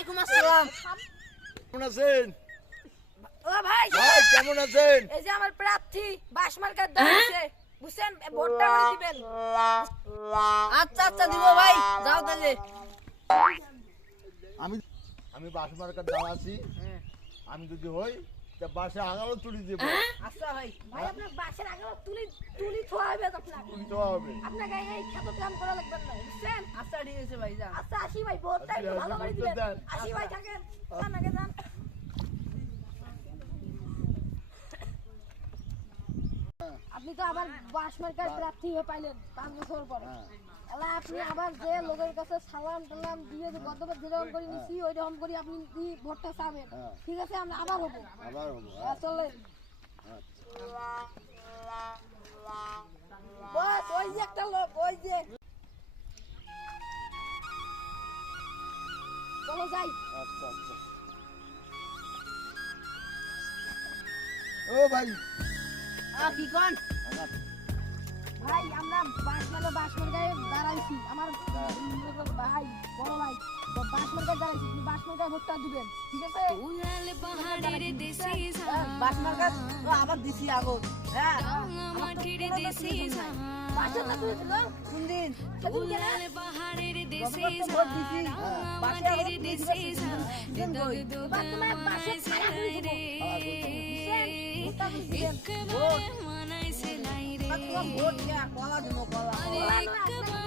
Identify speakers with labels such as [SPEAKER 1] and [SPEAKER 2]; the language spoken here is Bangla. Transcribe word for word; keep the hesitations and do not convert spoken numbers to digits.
[SPEAKER 1] ওয়ালাইকুম আসসালাম।
[SPEAKER 2] কেমন আছেন?
[SPEAKER 1] ও ভাই
[SPEAKER 2] ভাই কেমন আছেন?
[SPEAKER 1] এই যে আমার প্রার্থী বাস মার্কার দাঁড়িয়েছে, বুঝছেন? ভোটটা করে দিবেন। আচ্ছা আচ্ছা দিব ভাই, যাও তাহলে।
[SPEAKER 2] আমি আমি বাস মার্কার দাঁড়াচ্ছি। আমি যদি হই তা বাসে আঙালো তুলি দেব।
[SPEAKER 1] আচ্ছা ভাই, ভাই আপনার বাসের আগে তুলি তুলি থোয়া হবে আপনার।
[SPEAKER 2] তুলি দেওয়া হবে।
[SPEAKER 1] আপনাকে এই খাতো কাম করা লাগবে না, বুঝছেন?
[SPEAKER 3] আচ্ছা ঠিক আছে ভাই যা।
[SPEAKER 1] আচ্ছা আসি ভাই, ভোটটা একটু ভালো করে দিবেন। আসি ভাই, থাকেন। যান আগে যান। আপনি তো আবার বাস মার্কার প্রার্থী হয়ে পাইলেন পাঁচ বছর পরে। এলা আপনি আবার যে লোকের কাছে সালাম টালাম দিয়ে যে গতবার যেরকম করে নিছি ওই রকম করে আপনি দি ভোটটা চাবেন। ঠিক আছে, আমরা আবার হবো।
[SPEAKER 2] আবার হবো।
[SPEAKER 1] আসলে বস ওই যে একটা লোক, ওই যে চলো যাই।
[SPEAKER 2] আচ্ছা আচ্ছা। ও ভাই
[SPEAKER 3] আ কি কোন?
[SPEAKER 1] ভাই আমরা বাস মানে বাস মার্কায় দাঁড়াইছি। আমার ভাই বড় ভাই বাস মার্কায় দাঁড়াইছি, তুমি বাস মার্কায় ভোটটা দিবেন। ঠিক আছে?
[SPEAKER 3] হ্যাঁ, বাস মার্কা তো আবার দিছি আগুন। হ্যাঁ
[SPEAKER 1] বাসে না তুই ছিল
[SPEAKER 3] কোন দিন?
[SPEAKER 1] সেদিন কেন?
[SPEAKER 3] গতবার তো ভোট দিছি। বাসে আগুন দিছি। দিন কই?
[SPEAKER 1] এবার তোমার বাসে ছাড়া করে দিব। বুঝছেন? ভোটটা দিছিলেন।
[SPEAKER 3] ভোট। তোমার ভোট কে কলা দিব কলা।
[SPEAKER 1] কলা নয়, আপনার